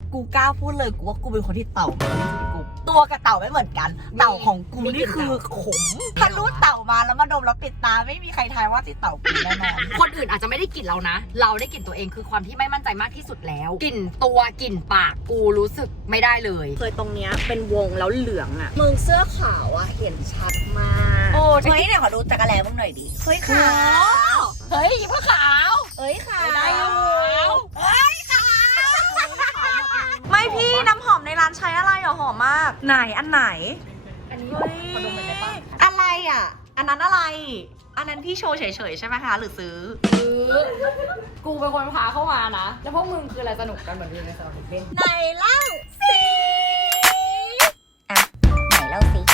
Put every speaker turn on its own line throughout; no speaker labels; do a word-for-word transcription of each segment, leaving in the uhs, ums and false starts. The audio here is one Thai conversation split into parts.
กูกล้าพูดเลยกูว่ากูเป็นคนที่เต่าไม่เหมือนกูตัวกับเต่าไม่เหมือนกันเต่าของกูนี่คือขมถ้ารู้เต่ามาแล้วมาดมแล้วปิดตาไม่มีใครทายว่าที่เต่ากูแน่นอน
คนอื่นอาจจะไม่ได้กลิ่นเรานะเราได้กลิ่นตัวเองคือความที่ไม่มั่นใจมากที่สุดแล้วกลิ่นตัวกลิ่นปากกูรู้สึกไม่ได้เลย
เคยตรงเนี้ยเป็นวงแล้วเหลืองอ่ะมึงเสื้อขาวอ่ะเห็นชัดมาก
โอ้เฮ้ยเนี่ยขอดูจักรแลมึงหน่อยดิเฮ้ยขาวเฮ้ยพวกขาวเฮ้ยขาวได้อยู่เฮ้ยขาวไม่พี่น้ำหอมในร้านใช้อะไรอ่ะหอมมากไหนอันไหน
อันนี้
เฮ้ย
ขอดมหน่อยได้ปะ
อะไรอ่ะอันนั้นอะไรอันนั้นพี่โชว์เฉยๆใช่ไหมคะหรือซื้อ
ซื้อกูเป็นคนพาเข้ามานะแล้วพวกมึงคืออะไรสนุกกันเหมือนอยู่ในสนามเด็กเล่น
ไหนเล่าสิอ่ะไหนเล่าสิ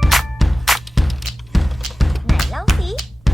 ไหนเล่าสิ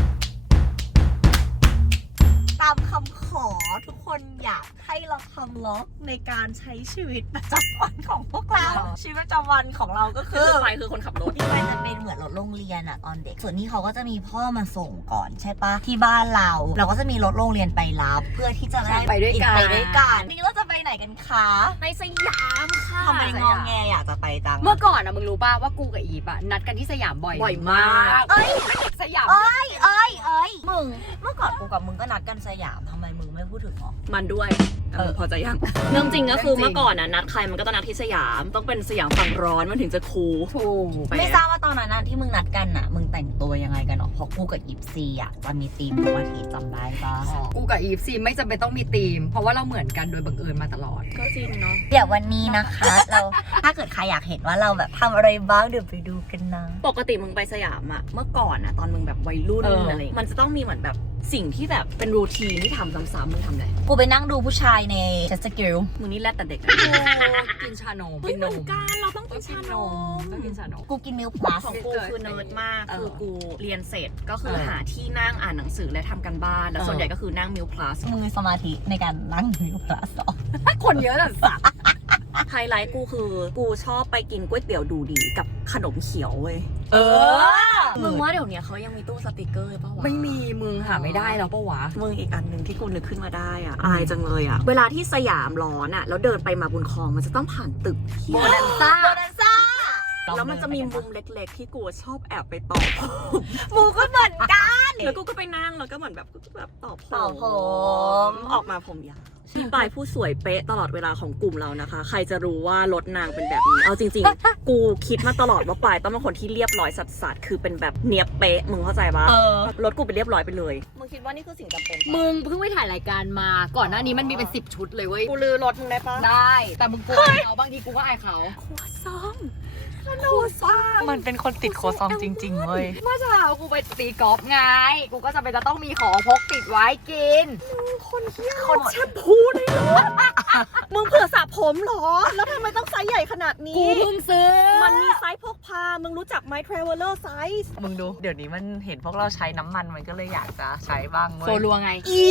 ตามคำขอทุกคนอยากให้เราทำล็อกในการใช้ชีวิตประจำวันของพวกเราชีวิตประจำวันของเราก็คือ
ไปคือคนขับรถ
ที่ไปจะเป็นเหมือนรถโรงเรียนอะตอนเด็กส่วนนี้เขาก็จะมีพ่อมาส่งก่อนใช่ปะที่บ้านเราเราก็จะมีรถโรงเรียนไปรับเพื่อที่จะได้
ไปด้วยกัน
ไปด้วยกันนี่เราจะไปไหนกันคะ
ในสยามค่ะ
ทำไมงองแงอยากจะไปจัง
เมื่อก่อนอะมึงรู้ป่ะว่ากูกับอีปอะนัดกันที่สยามบ่อย
บ่อยมาก
เอ้ย
สยาม
เอ้ยเอ้ยเอ้ยมึงเมื่อก่อนกูกับมึงก็นัดกันสยามทำไมมึงไม่พูดถึงหรอ
มันด้วย
เออ
พอจะยังเรื่องจริงก็คือเมื่อก่อนน่ะนัดใครมันก็ต้องนัดที่สยามต้องเป็นสยามฝั่งร้อนมันถึงจะคูล
ถูก
ไม่ทราบว่าตอนนั้นนะที่มึงนัดกันน่ะมึงแต่งตัวยังไงกันหรอเพราะกูกับยิปซีอ่ะจะมีธีมทุกอาทิตย์จำได้ปะ
กูกับอีฟซีไม่จำเป็นต้องมีธีมเพราะว่าเราเหมือนกันโดยบังเอิญมาตลอด
ก็จริงเนาะ
เดี๋ยววันนี้นะคะ เราถ้าเกิดใครอยากเห็นว่าเราแบบทำอะไรบ้างเดี๋ยวไปดูกันนะ
ปกติมึงไปสยามอะเมื่อก่อนอะตอนมึงแบบวัยรุ่นอะไรมันจะต้องมีเหมือนแบบสิ่งที่แบบเป็นรูทีนที่ทำซ้ำๆมึงทำอะไร
กูไปนั่งดูผู้ชายในเชสกิล
มึงนี่แรดแต่เด็ก
กูกินชานม
กินนมกันเราต้องกินชานม
ต้องกินชานม
กูกินมิลพลัส
ของกูคือเนิร์ดมากคือกูเรียนเสร็จก็คือหาที่นั่งอ่านหนังสือและทำกันบ้านแล้วส่วนใหญ่ก็คือนั่งมิลพลัส
มึงมีสมาธิในการนั่งมิลพลัสหรอ
คนเยอะแต่สัตว์
ไฮไลท์กูคือกูชอบไปกินก๋วยเตี๋ยวดูดีกับขนมเขียวเว้ย
เออ
มึงว่าเดี๋ยวนี้เขายังมีตู้สติกเกอร์ป่าวะ
ไม่มีมึงหาไม่ได้แล้วป่าวะ
มึงอีกอันหนึ่งที่กูนึกขึ้นมาได้อ่ะอายจังเลยอ่ะเวลาที่สยามร้อนอ่ะแล้วเดินไปมาบุญคลองมันจะต้องผ่านตึก
โบนันซ่า
โบนันซ่า
แล้วมันจะมีมุมเล็กๆที่กูชอบแอบไปตอบ
มูก็เหมือนกัน
แล้วกูก็ไปนั่งแล้วก็เหมือนแบบแบบตอบ
ตอบ
ผมออกมาผมยาวพี่ปายผู้สวยเป๊ะตลอดเวลาของกลุ่มเรานะคะใครจะรู้ว่ารถนางเป็นแบบนี้เอาจริงๆกูคิดมาตลอดว่าปายต้องเป็นคนที่เรียบร้อยสัดๆคือเป็นแบบเนียบเป๊ะมึงเข้าใจปะรถกูเป็นเรียบร้อยไปเลย
มึงคิดว่านี่คือสิ่งจำเป็น
มึงเพิ่งไปถ่ายรายการมาก่อนหน้านี้มันมีเป็นสิบชุดเลยเว้ย
กูลือรถมึงได้ปะ
ได้แต่มึงกลัวเขาบางทีกูก็อายเขา
ครัวซอง
โคซองมันเป็นคนติดโคซองจริงๆเว้ย
เมื่อเช้ากูไปตีกอล์ฟไงกูก็จะไปจะต้องมีของพกติดไว้กิน
คนเที่ยวคนแชมพูเลยเหรอมึงเผื่อสระผมเหรอแล้วทำไมต้องไซส์ใหญ่ขนาดนี้
กูเพิ่งซื้อ
มันมีไซส์พกพามึงรู้จักไหม Traveler Size
มึงดูเดี๋ยวนี้มันเห็นพวกเราใช้น้ำมันมันก็เลยอยากจะใช้บ้างเว้ย
โซลัวไง
อี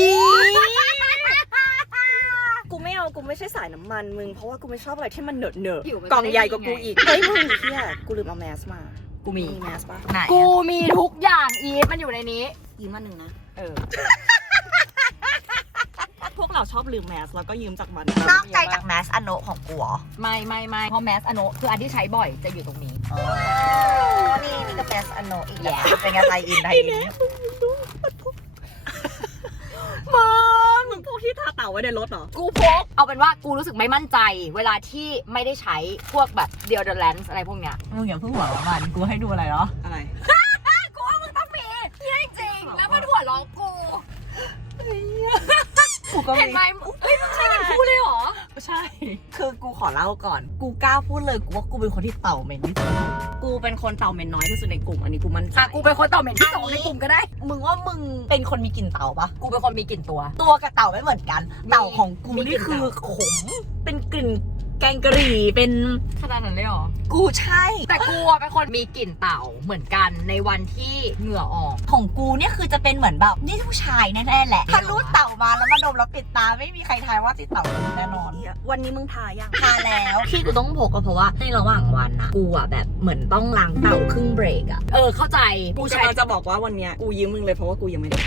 กูไม่เอากูไม่ใช่สายน้ำมันมึงเพราะว่ากูไม่ชอบอะไรที่มันเหนอะเหนอะกล่องใหญ่กว่ากูอีกเฮ้ยมึงเที่ยกูลืมเอาแมสมา
กูมี
แมสปะ
กูมีทุกอย่างอีฟมันอยู่ในนี้
ยืมมาหนึ่งนะ
เออ
พวกเราชอบลืมแมสแล้วก็ยืมจากมัน
นอกใจจากแมสอโนของกูเหรอ
ไม่ไม่ไม่เพราะแมสอโนคืออันที่ใช้บ่อยจะอยู่ตรงนี้
อ๋อนี่นี่ก็แมสอโนอีกแล้วเป็นไงไทยอินไทยอิน
มึงมึงพวกที่ทาเต่าไว้ในรถเหรอ
กูพกเอาเป็นว่ากูรู้สึกไม่มั่นใจเวลาที่ไม่ได้ใช้พวกแบบเดียร์เดอร์แลนซ์อะไรพวกเนี้ย
มึงอย่าเพิ่งหัวเราะมันกูให้ดูอะไรเหรอ
อะไร
กูว่ามึงต้องมีจริงๆแล้วมันหัวร้องกู
กูก็
เห็นไหมเฮ้ยมึงใช่กันกูเลยเหรอ
ใช่คือกูขอเล่าก่อนกูกล้าพูดเลยกูว่ากูเป็นคนที่เต่าเหม็นที่สุด
กูเป็นคนเต่าเหม็นน้อยที่สุดในกลุ่มอันนี้กูมั่นใจ
อ่ะกูเป็นคนเต่าเหม็นที่สองในกลุ่มก็ได้
มึงว่ามึงเป็นคนมีกลิ่นเต่าปะ
กูเป็นคนมีกลิ่นตัว
ตัวกับเต่าไม่เหมือนกันเต่าของกูนี่คือขมเป็นกลิ่นแกงกะหรี่เป็น
ขนาดนั้นเลยเหรอ
กูใช่
แต่กูเป็นคนมีกลิ่นเต่าเหมือนกันในวันที่เหงื่อออก
ของกูเนี่ยคือจะเป็นเหมือนแบบนี่ผู้ชายแน่ๆแหละถ้ารู้เต่ามาแล้วมาดมแล้วปิดตาไม่มีใครทายว่าที่เต่าแน่นอน
วันนี้มึงทายัง
ทาแล้วที่กูต้องพกก็เพราะว่าในระหว่างวันอะกูอะแบบเหมือนต้องล้างเต่าครึ่งเบรกอะ
เออเข้าใจ
กูใช้จะบอกว่าวันเนี้ยกูยืมมึงเลยเพราะว่ากูยังไม่ได้ทามา
อ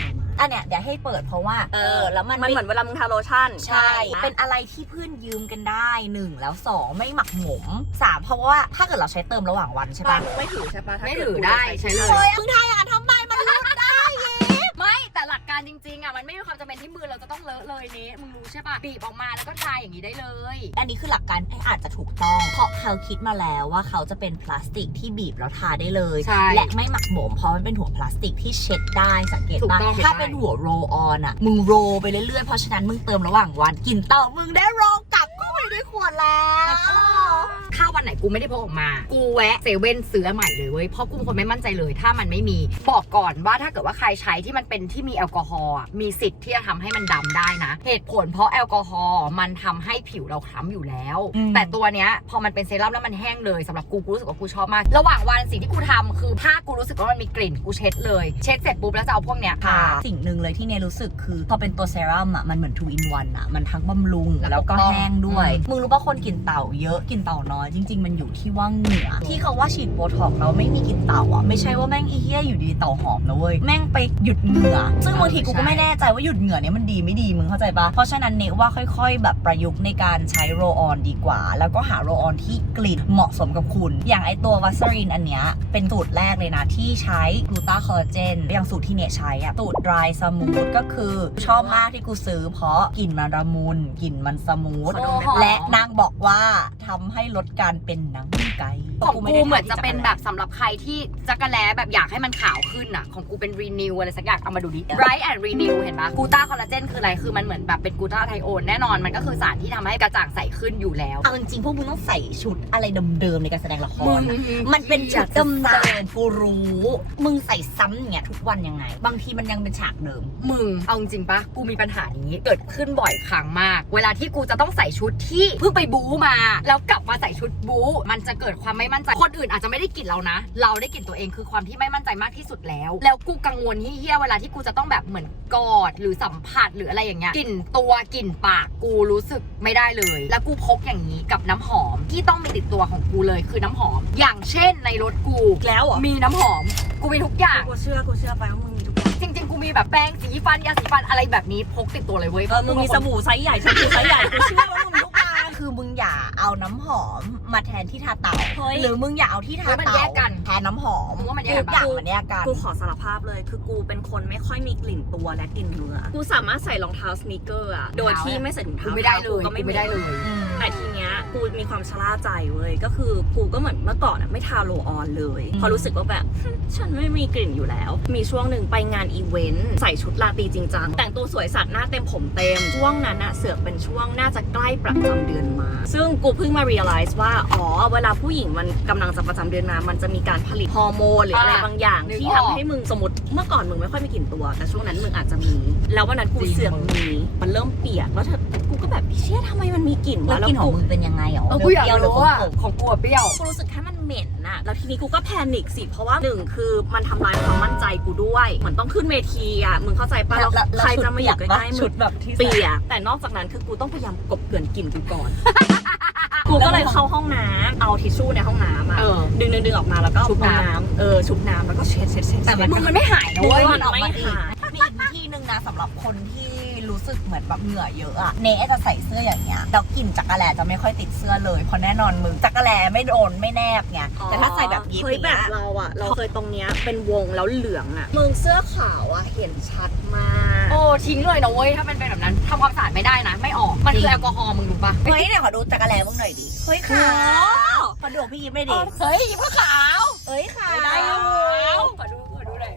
อันเนี้ยเดี๋ยวให้เปิดเพราะว่าเออแล้วมัน
มันเหมือนเวลามึงทาโลชั่น
ใช่เป็นอะไรที่เพื่อนยืมกันได้หนึ่งแล้วสองไม่หมักหมมสามเพราะว่าถ้าเกิดเราใช้เติมระหว่างวันใช่ปะ
ไม่ถือใช่ปะ
ไม่ถือได้ใช้เลย
เฮ้ยมึงทายอย่างนั้นทำไมมันรุดได้
ไม่แต่หลักการจริงๆอ่ะมันไม่มีความจำเป็นที่มือเราจะต้องเลอะเลยเนี้มึงรู้ใช่ปะบีบออกมาแล้วก็ทาอย่างนี้ได้เลย
อันนี้คือหลักการอาจจะถูกต้องเพราะเขาคิดมาแล้วว่าเขาจะเป็นพลาสติกที่บีบแล้วทาได้เลย
ใช่
และไม่หมักหมมเพราะมันเป็นหัวพลาสติกที่เช็ดได้สังเกต
ถูก
ป่ะ
ต้อง
ถ้า
ใช่
เป็นหัวโรลออนอ่ะมึงโรลไปเรื่อยๆเพราะฉะนั้นมึงเติมระหว่างวันกินเต่ามึงได้โรลกลับก็ไปด้วยขวดแล้ว
ถ้าวันไหนกูไม่ได้พกออกมา กูแวะเซเว่นซื้อใหม่เลยเว้ยเพราะกูเป็นคนไม่มั่นใจเลย ถ้ามันไม่มีบอกก่อนว่าถ้าเกิดว่าใครใช้ที่มันเป็นที่มีแอลกอฮอล์อะมีสิทธิ์ที่จะทำให้มันดำได้นะ เหตุผลเพราะแอลกอฮอล์มันทำให้ผิวเราคล้ำอยู่แล้ว แต่ตัวเนี้ยพอมันเป็นเซรั่มแล้วมันแห้งเลยสำหรับกูกูรู้สึกว่ากูชอบมาก ระหว่างวันสิ่งที่กูทำคือถ้ากูรู้สึกว่ามันมีกลิ่นกูเช็ดเลยเช็ดเสร็จปุ๊บแล้วจะเอาพวกเนี้ยทา
สิ่งหนึ่งเลยที่เนยรู้สึกคือพอเป็นตัวเซรั่มอ่ะมันเหมือน two in one อ่ะมันทั้งบำรุง
แล้ว
แล้วก็
ปกป้อง
แห้งด้วย
อืม
มึงรู้ป่ะคนกินเต่าเยอะกินเต่าน้อยจริง ๆ มันอยู่ที่ว่าเหงื่อที่เขาว่าฉีดโบท็อกซ์แล้วไม่มีกลิ่นเต่าอ่ะไม่ใช่ว่าแม่งอีเหี้ยอยู่ดีเต่าหอมนะเว้ยแม่งไปหยุดเหงื่อซึ่งบางทีกูก็ไม่แน่ใจว่าหยุดเหงื่อเนี่ยมันดีไม่ดีมึงเข้าใจปะเพราะฉะนั้นเนยว่าค่อย ๆ แบบประยุกต์ในการใช้โรลออนดีกว่า แล้วก็หาโรลออนที่กลิ่นเหมาะสมกับคุณอย่างไอตัววัสลีนอันเนี้ยเป็นสูตรแรกเลยนะที่ใช้กลูตาคอลลาเจนอย่างสูตรที่เนยใช้อะสูตร dry smooth ก็คือชอบมากที่กูซื้อเพราะกลิ่นมันละมุนกลิ่นมันสมูท
โอ้โห
และนางบอกว่าทำให้ลดการเป็นหนังไก่
ของกูเหมือนจะเป็นแบบสำหรับใครที่จักรแล้แบบอยากให้มันขาวขึ้นอ่ะของกูเป็น renew อะไรสักอย่างเอามาดูดิ bright and renew เห็นปะกูต้าคอลลาเจนคืออะไรคือมันเหมือนแบบเป็นกูต้าไทโอนแน่นอนมันก็คือสารที่ทำให้กระจ่างใสขึ้นอยู่แล้ว
เอาจริงๆพวกมึงต้องใส่ชุดอะไรเดิมๆในการแสดงละครอะมันเป็นชุด
อยากจะ
เดิมๆกูรู้ มึงใส่ซ้ำอย่างเงี้ยทุกวันยังไง บางทีมันยังเป็นฉากเดิม
มึงเอาจริงปะกูมีปัญหานี้เกิดขึ้นบ่อยครั้งมาก เวลาที่กูจะต้องใส่ชุดที่เพิ่งไปบู๊มา แล้วกลับมาใส่ชุดบู๊มันจะเกิดความไม่มั่นใจคนอื่นอาจจะไม่ได้กลิ่นเรานะ เราได้กลิ่นตัวเองคือความที่ไม่มั่นใจมากที่สุดแล้ว แล้วกูกังวลเฮี้ยๆเวลาที่กูจะต้องแบบเหมือนกอดหรือสัมผัสหรืออะไรอย่างเงี้ยกลิ่นตัวกลิ่นปากกูรู้สึกไม่ได้เลย แล้วกูพกอย่างนี้กับน้ำหอมที่ต้องมีติดตัวของกูเลยคือน้ำหอม อย่างเช่นในรถกู
แล้วเหรอ
มีน้ำหอมกูมีทุกอย่าง
กูเชื่อกูเชื่อไปว่ามึงมีทุกอย่าง
จริงๆ กูมีแบบแปรงสีฟันยาสีฟันอะไรแบบนี้พกติดตัวเลยเว้ย
เออมึงมีสบู่ไซส์ใหญ่แชมพูไซส์ใหญ่กูเชื่อว่ามึงมีทุกอย่าง
คือมึงอย่าเอาน้ำหอมมาแทนที่ทาเต่า
เฮ้ย
หรือมึงอย่าเอาที่ทา
เฮ้ยมัน
เต่า
แยกกัน
แทนน้ำหอม
มึงว่ามันแยก
ทุ
กัน
ก
ปะ
อย่างมันแยกกัน
กูขอสารภาพเลยคือกูเป็นคนไม่ค่อยมีกลิ่นตัวและกลิ่นเนื้อกูสามารถใส่รองเท้าสนีกเกอร์อะโดยที่ไม่ใส่ถุง
กู
เท้า
ไม่ได้เลย
ก็ไม่
กูไม่ได้เลย
อืม
แต่ทีเนี้ยกูมีความชะล่าใจเว้ยก็คือกูก็เหมือนเมื่อก่อนอะไม่ทาโรลออนเลยพอรู้สึกว่าแบบ ฉันไม่มีกลิ่นอยู่แล้ว มีช่วงหนึ่งไปงานอีเวนต์ใส่ชุดราตรีจริงจังแต่งตัวสวยสัตว์หน้าเต็มผมเต็มช่วงนั้นอะเสือกเป็นช่วงน่าจะใกล้ประจำเดือนมา ซึ่งกูเพิ่งมา realize ว่าอ๋อเวลาผู้หญิงมันกำลังจะประจำเดือนมามันจะมีการผลิตฮอร์โมนหรืออะไร
อ่า
บางอย่าง
นึก
ที่
อ
ทำ
อก
ให้มึงสมมติเมื่อก่อนมึงไม่ค่อยมีกลิ่นตัว แต่ช่วงนั้นมึงอาจจะมี แล้ววันนั้นกู
จริง
เสือกมีมันเริ่มเปียกแล้วกูก็แบบเชี่ยทำไมมันมีกลิ่น
แล้ว
วะ
กลินของ
กู
มึงเป็นยังไงหรอ
เออกูอยาก
เปรี้ยวหรือ
รู้
ข
อะ
ม
ของกูอะเปรี้ยว
กูรู้สึกแค่มันเหม็นน่ะแล้วทีนี้กูก็แพนิคสิเพราะว่าหนึ่งคือมันทำลายความมั่นใจกูด้วยเหมือนต้องขึ้นเวทีอ่ะมึงเข้าใจปะ
แล้วแล้ว
ใครจะมาอยู่ใกล้ๆมึ
ชุด
ง
แบบที่ใส่
เปียกแต่นอกจากนั้นคือกูต้องพยายามกลบเกลื่อนกลิ่นกูก่อน กูก็เลยเข้าห้องน้ำเอาทิชชู่ในห้องน้ำอ่ะ
เออ
ดึงดึงดึงออกมาแล้วก็
ชุบน้ำ
เอาน้ำเออชุบน้ำแล้วก็เช็ดเช็ดเช็ด
แต่มัน
มึงมันไม่หายนะ
โอ้
เว้
ย
ย
มัน
ออก
ไม่
มาอีก
หาย
มีอีกวิธีหนึ่งนะสำหรับคนที่รู้สึกเหมือนแบบเหงื่อเยอะอะเนจะใส่เสื้ออย่างเงี้ยแล้วกลิ่นจักรแลจะไม่ค่อยติดเสื้อเลยเพราะแน่นอนมึงจักรแลไม่โดนไม่แนบไงแต่ถ้าใส่แบบยิป
เฮ้ย
อย่าง
แบ
เงี้
บ
ย
เราอะเราเคยตรงเนี้ยเป็นวงแล้วเหลืองอะมึงเสื้อขาวอะเห็นชัดมาก
โอ้ทิ้งเลยนะเว้ยถ้ามันเป็นแบบนั้นทำความสะอาดไม่ได้นะ ไม่ออกมันคือแอลกอฮอล์มึงรู้ปะ
เฮ้ยเนี่ยขอดูจักรแลมึงหน่อยดิเฮ้ยขาวขอดูพี่ยิปไม่ดิ
เฮ้ยยิ้มก็ขาว
เอ้ยขาว
ได้อยู่ขอดูขอดูหน่อย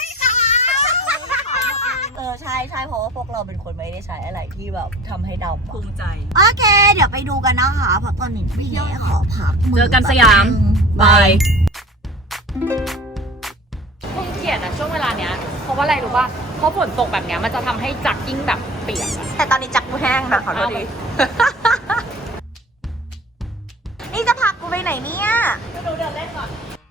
เออใช่ใช่เพราะว่าพวกเราเป็นคนไม่ได้ใช้อะไรที่แบบทำให้ดำ
ภูมิใจ
โอเค เดี๋ยวไปดูกันนะคะเพราะตอนนี้พี่เอ๋ขอพัก
เจอกันสยาม
บาย
มึงเกลียดอะช่วงเวลาเนี้ยเพราะว่าอะไรรู้ป่ะเพราะฝนตกแบบเนี้ยมันจะทำให้จักยิ่งแบบเปียกอะ
แต่ตอนนี้จักกูแห้งนะขอโทษที นี่จะพักกูไปไหนเนี่ย
ก็ดูเดินเล่นก่อน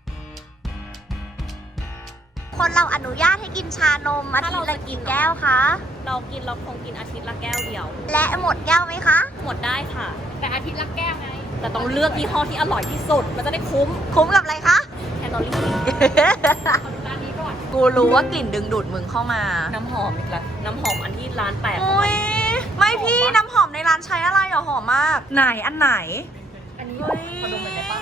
คนเราอนุญาตให้กินชานมอาทิตย์ละกี่แก้วคะ
เรากินเราคงกินอาทิตย์ละแก้วเดียว
และหมดแก้วไหมคะ
หมดได้ค่ะ
แต่อาทิตย์ละแก้วไง
แต่ต้องเลือกยี่ห้อที่อร่อยที่สุด มันจะได้คุ้ม
คุ้มกับอะไรคะ
แคลอรี่
ขอดูร้านนี้ก่อน
กูกูรู้ว่ากลิ่นดึงดูดมึงเข้ามา
น้ำหอมอีกแล้วน้ำหอมอันที่ร้านแปด
โอ้ยไม่พี่น้ำหอมในร้านใช้อะไรเหรอหอมมาก ไหนอันไหน
อันนี้
เฮ้ย
ขอดมหน่อยได้ปะ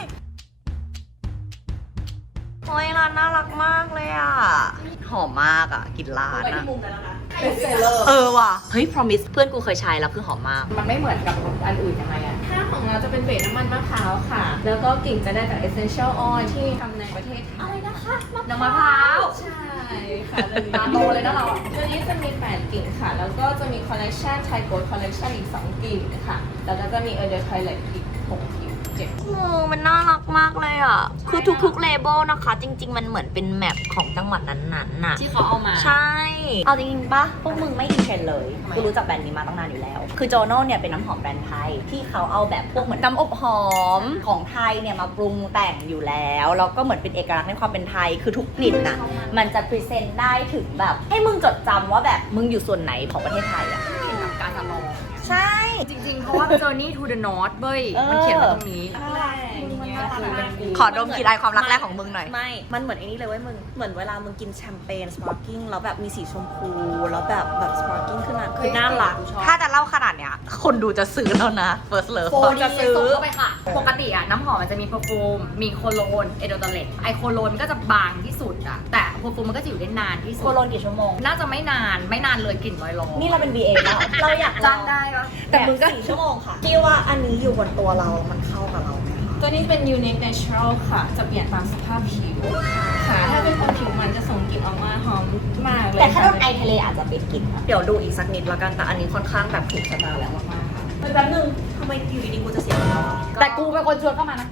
โอ้ยร้านน่ารักมากเลยอ่ะ หอมมากอ่ะกลิ่นร้าน
ไป
อ่ะ
ที่มุมนั้นแล้วนะเป็นเซเลอร์
เออว่ะ เฮ้ย promise เพื่อนกูเคยใช้แล้วคือหอมมาก
มันไม่เหมือนกับอันอื่นยังไงอะ
ค่าของเราจะเป็นเบสน้ำมันมะพร้าวค่ะ แล้วก็กลิ่นจะได้จาก essential oil ที่ทำในประเทศไทย
อะไรนะคะน้ำมะพร้าว
ใช่ค่ะตัวนี้
ตาโตเลยนะเราอะ
ตัวนี้จะมีแปดกลิ่นค่ะ แล้วก็จะมีคอลเล t ชันไทยโกลด์คอลเล t ชันอีกสองกลิ่นค่ะ แล้วก็จะมีเออเดอร์ไทเลตอีกหกกลิ่นเจ็ด
โอ้มันน่ารักมากเลยอ่ะ คือทุกๆเลเบลนะคะ จริง ๆ มันเหมือนเป็นแมปของจังหวัดนั้นๆน่ะ
ที่เขาเอามา
ใช่ เอาจริงๆปะพวกมึงไม่อินเทรนด์เลย กูรู้จักแบรนด์นี้มาตั้งนานอยู่แล้ว คือโจโน่เนี่ยเป็นน้ำหอมแบรนด์ไทย ที่เขาเอาแบบพวกเหมือนน้ำอบหอมของไทยเนี่ยมาปรุงแต่งอยู่แล้ว แล้วก็เหมือนเป็นเอกลักษณ์ในความเป็นไทย คือทุกกลิ่นน่ะ มันจะพรีเซนต์ได้ถึงแบบ ให้มึงจดจำว่าแบบมึงอยู่ส่วนไหนของประเทศไทยอ่ะ
กลิ่นแบบการทะลอง
ใช่
จริงๆ เพราะว่า Journey to the North เว้ย
เออ
มันเขียนไว้ตรงนี้
แรกอย่างเงี้ยคือเป็นกู
ขอดมกลิ่นอายความรักแรกของมึงหน่อย
ไม่ มันเหมือนไอ้นี่เลยเว้ยมึง เหมือนเวลามึงกินแชมเปญสปาร์กิ้งแล้วแบบมีสีชมพู แล้วแบบแบบสปาร์กิ้งขึ้นมาคือน่ารัก
ถ้าจะเล่าขนาดเนี้ย คนดูจะซื้อแล้วนะ first love
โฟจะซื้อเข้าไปค่ะ ปกติอะน้ำหอมมันจะมีโปรโฟมมีโคโลน เอโดตเลตไอโคโลนก็จะบางที่สุดอะแต่โปรโฟมมันก็จะอยู่ได้นานที่สุด
โคโลนกี่ชั่วโมง
น่าจะไม่นานไม่นานเลยกลิ่นลอยๆ
นี่เราเป็น บี เอ แล้ว เราอยากล
จ้า
อง ง
ได้ปะ
แต่มึงก็สี่ชั่วโมงค่ะพี่ว่าอันนี้อยู่บนตัวเรามันเข้ากับเราไหมคะ
ตัวนี้เป็น unique natural ค่ะ จะเปลี่ยนตามสภาพผิวค่ะ ถ้าเป็นคนผิวมันจะส่งกลิ่นออกมาหอมมากเลย
แต่ถ้าโดนไอทะเลอาจจะเป็นกลิ่นนะ
เดี๋ยวดูอีกสักนิดแล้วกัน แต่อันนี้ค่อนข้างแบบถูกชะตาแล้วมากๆค่ะแป๊บนึงทำไมอยู่ดีๆกูจะเสียงเราอะ
แต่กูเป็นคนชวนเข้ามานะ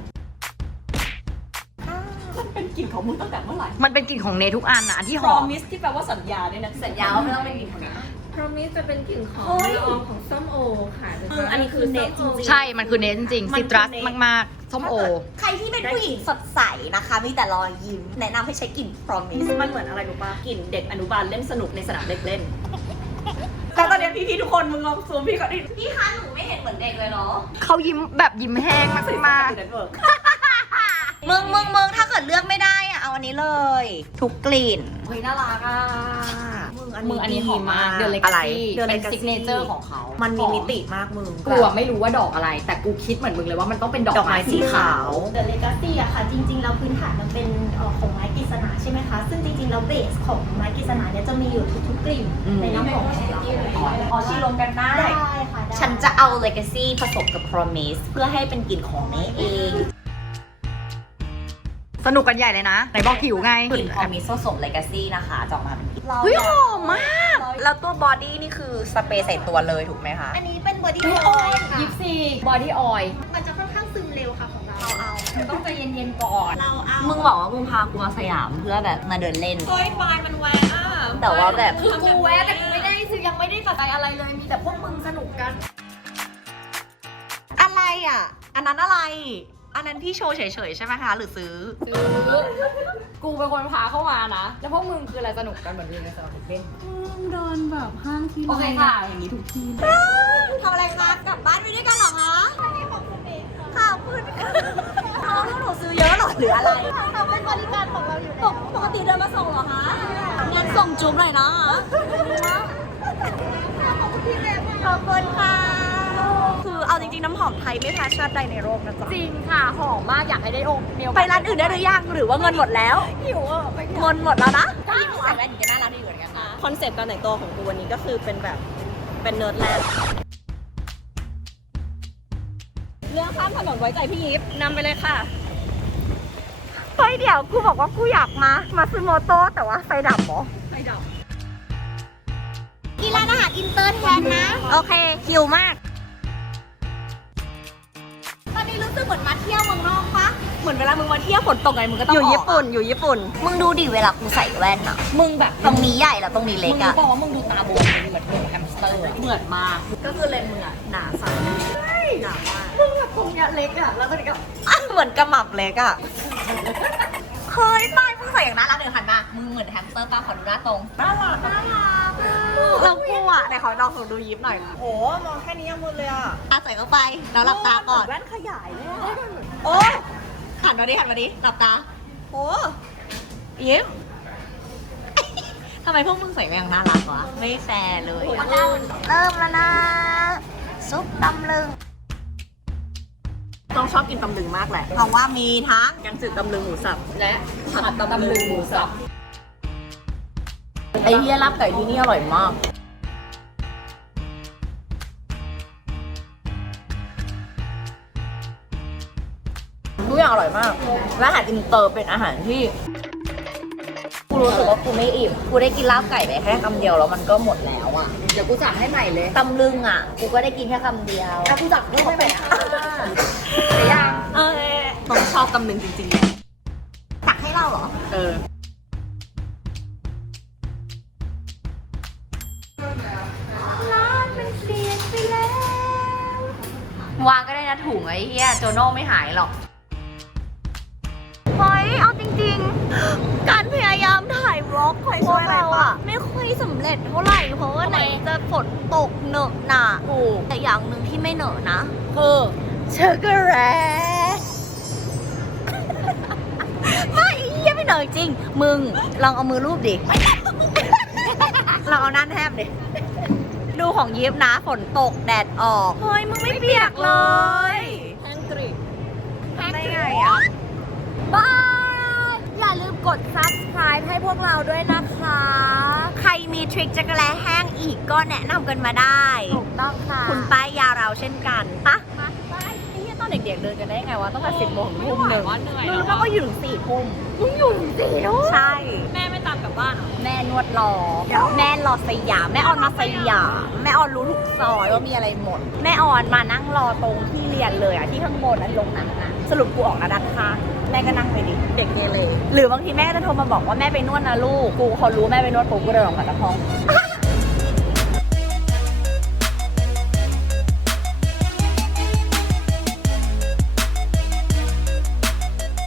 มันเป็นกลิ่นของมึงตั้งแต่เมื่อไหร่
มันเป็นกลิ่นของเนทุกอันนะอันที่หอม
promise ที่แปลว่าสัญญาด้วยนะ
สัญญาว่าไม่ต้องเป็นกลิ่นของนี้
promise จะเป็นกลิ่นของ
เฮ้ย
ละอองของส้มโอค่ะ
เอออันนี้คือเนทจริงๆ
ใช่ มันคือเนสจริง
มัน
ซิ
คือ
ตรัส
เนส
มากๆ ส้มโอ
ใครที่เป็นผู้หญิงสดใสนะคะ มีแต่รอยยิ้ม แนะนำให้ใช้กลิ่น promise
มันเหมือนอะไรรู้ป่ะกลิ่นเด็กอนุบาลเล่นสนุกในสนามเด็กเล่น แต่ตอนเนี้ยพี่ๆทุกคนมึงลองซูมพี่ก่อนดิ
พี่คะหนูไม่เห็นเหมือนเด็กเลยเนาะ
เขายิ้มแบบยิ้มแห้งมาก
เน็ตเวิร์ก
มึงมึงมึงถ้าเกิดเลือกไม่ได้อะเอาอันนี้เลย ทุกกลิ่น
ๆเฮ้ยน่ารักอ่ะ
มึง
มึงอันนี้หอมมาก
ดี
เด
มาก
ลเล
อะไร
กาซี่
The
เป็น
Legacy
ซิกเนเจอร์ของเขา
มันมี
หอ
มิติมากมึง
กูอะไม่รู้ว่าดอกอะไร แต่กูคิดเหมือนมึงเลยว่ามันต้องเป็นดอก
ดอกไม้สีขาว
เดอะเลกาซี่อะค่ะ จริงๆแล้วพื้นฐานมันเป็นเอ่อของไม้กฤษณาใช่ไหมคะ ซึ่งจริงๆแล้วเบสของไม้กฤษณาเนี่ยจะมีอยู่ทุกๆกลิ่นในน้ำหอมของเรา
อ๋อชีรวมกันได้
ได้ค่ะได้
ฉันจะเอา legacy ผสมกับ promise เพื่อให้เป็นกลิ่นของเนเอง
สนุกกันใหญ่เลยนะ ไหนบอกหิวไง
กลิ่น promise ผสม legacy นะคะจะออกมาเป็นกลิ่น
เฮ้ยหอมมาก
แล้วตัว body นี่คือสเปรย์ใส่ตัวเลยถูกไหมคะ
อันนี้เป็นบอดี้
เฮ้ย
อ
ออ
อย ยค่ะ
ยิปซีบอดี้ออยล์
มันจะค่อนข้างซึมเร็วค่ะของเรา เราเอา
ต้องใจเย็นๆก่อน
เราเอา
มึงบอกว่ามึงพากูมาสยามเพื่อแบบมาเดินเล่น
เฮ้ยปลายมันแหวกอ่ะ
แต่ว่าแบบ
คือกูแวะแต่กูไม่ได้ซื้อยังไม่ได้ตัดใจอะไรเลย มีแต่พวกมึงสนุกกัน
อะไรอ่ะ อันนั้นอะไร อันนั้นพี่โชว์เฉยๆใช่ไหมคะ หรือซื้อ
ซื้อ กูเป็นคนพาเข้ามานะ แล้วพวกมึงคืออะไรสนุกกันเหมือนมึงในสนามเด็กเล่น
เดินแบบห้างที่
โอเคค่ะ
อย่างนี้ทุกที่
ทำอะไรคะ กลับบ้านไปด้วยกันเหรอคะขอบคุณเองค่ะขอบคุณค่ะเขาให้หนูซื้อเยอะเหรอหรืออะไร
เราเป็นบริการของเราอยู่แล้ว
ปกติเดินมาส่งเหรอคะ งั้นส่งจุ๊บหน่อยนะ ขอบคุณค่ะ คือเอาจริงๆ น้ำหอมไทยไม่แพ้ชาติใดในโลกนะจ๊ะ
จริงค่ะ หอมมาก อยากให้ได้อมเมียว
ไปร้านอื่นได้หรือยัง หรือว่าเงินหมดแล้ว
หิวอ่ะไป
เงินหมดแล้วนะใส่แว่นกันน่ารักดีเหมือนกันค่ะ
คอนเซปต์การแต่งตัวของกูวันนี้ก็คือเป็นแบบเป็นเนิร์ดแลนด์เรื่องข้ามถนนไว้ใจพี่ยิปนำไปเลยค่ะ
เฮ้ยเดี๋ยวกูบอกว่ากูอยากมา มาซื้อโมโต้แต่ว่าไฟดับเหรอ
ไปดับ
ที่ร้านอาหารอินเตอร์แทนนะ
โอเคคิวมาก
ตอนนี้รู้สึกเหมือนมาเที่ยวเมืองนอกปะ
เหมือนเวลามึงมาเที่ยวฝนตกไงมึงก็ต้อง
อยู่
ก
ญี่ปุ่น อยู่ญี่ปุ่น มึงดูดิเวลากูใส่แว่นอะ
มึงแบบ
ตรงนี้ใหญ่แล้วตรงนี้เล็
มึ
ก
ง
อะ
รู้ป่าวว่ามึงดูตาบวมเหมือนหมูแฮมสเตอร์อะ
เหมือนมาก ก็คือเลนส์มึงอะหนาสันหนามาก
มึงแบบตรงเนี้ยเล็กอะแล้วก็นี่ก็
อ่ะเหมือนกระหม่ำเล็กอะเฮ้ยป้ายมึงใส่อย่างน่ารักเลยหันมา มึงเหมือนแฮมสเตอร์ป้าขอดูหน้าตรง
น่ารักน่ารัก
เรากูอะไหนขอลองสูดูยิบหน่อย
โอ้มองแค่นี้ยังหมดเลยอ่ะ
อ่ะใส่เข้าไป แล้วหลับตาก่อน
แว่นขยายเลยอะโอ้
หันมาดิหันมาดิหลับตา
โห
ยิ้มทำไมพวกมึงใส่แมงน่ารักวะ ไม่แฟร์เลย เริ่มแล้วนะ ซุปตำลึง
ต้องชอบกินตำลึงมากแหละ
เพราะว่ามีทั้ง
แกงจืดตำลึงหมูสับ
และผัดตำลึงหมูสับ
ไอ้เฮียลาบไก่ที่นี่อร่อยมาก ทุกอย่างอร่อยมาก และอาหารอินเตอร์เป็นอาหารที่ กูรู้สึกว่ากูไม่อิ่ม กูได้กินลาบไก่ไปแค่คำเดียวแล้วมันก็หมดแล้วอ่ะ
เดี๋ยวกูสั่งให้ใหม่เลย
ตำลึงอ่ะ กูก็ได้กินแค่คำเดียว
แล้วกูสั่งเพิ่มให้ใหม่ค่ะเดี๋ยวยัง
เออต้องชอบตำลึงจริงๆเลย
ตักให้เราเหรอ
เออ
วางก็ได้นะถุงไอ้เหี้ยโจโน่ไม่หายหรอก เฮ้ย เอาจริงๆ การพยายามถ่ายวล็อกของพวกเราอะไม่ค่อยสำเร็จเท่าไหร่ เพราะว่าไหนจะฝนตกเหนอะหนาแต่อย่างหนึ่งที่ไม่เหนอะนะ
คือ
เชอร์เกอร์แรไม่ไอ้เหี้ยไม่เหนอะจริง มึงลองเอามือรูปดิ ลองเอานั่นแทบดิ ดูของยิปนะฝนตกแดดออก เฮ้ย มึงไม่เปียกเลย
แห้งกรีบ
ได้ไงอ่ะบาย อย่าลืมกด ซับสไครบ์ ให้พวกเราด้วยนะคะ ใครมีทริคจักรแลแห้งอีกก็แนะนำกันมาได้
ถูกต้องค่ะ
คุณป้ายยาเราเช่นกันปะ
ไอ้เหี้ยตอนเด็กๆเดินกันได้ไงวะตั้งแต่สิบโมงถึงทุ่มหนึ่ง
มึงแล้วก็อยู่ถึงสี่ทุ่มมึงอยู่ถึงสี่ทุ่มใช่
แม่ไม่ตามกลับบ้านเหรอ
แม่นวดรอ แม่รอสยาม แม่ออนมาสยาม แม่ออนรู้ทุกซอยว่ามีอะไรหมด แม่ออนมานั่งรอตรงที่เรียนเลยอ่ะที่ข้างบนอันลงนั้นอ่ะ สรุปกูออกนะด้านข้างแม่ก็นั่งไปดิ
เด็กเกเร
หรือบางทีแม่ก็จะโทรมาบอกว่าแม่ไปนวดนะลูก กูเขารู้แม่ไปนวดปุ๊บกูเดินออกมาจากห้อง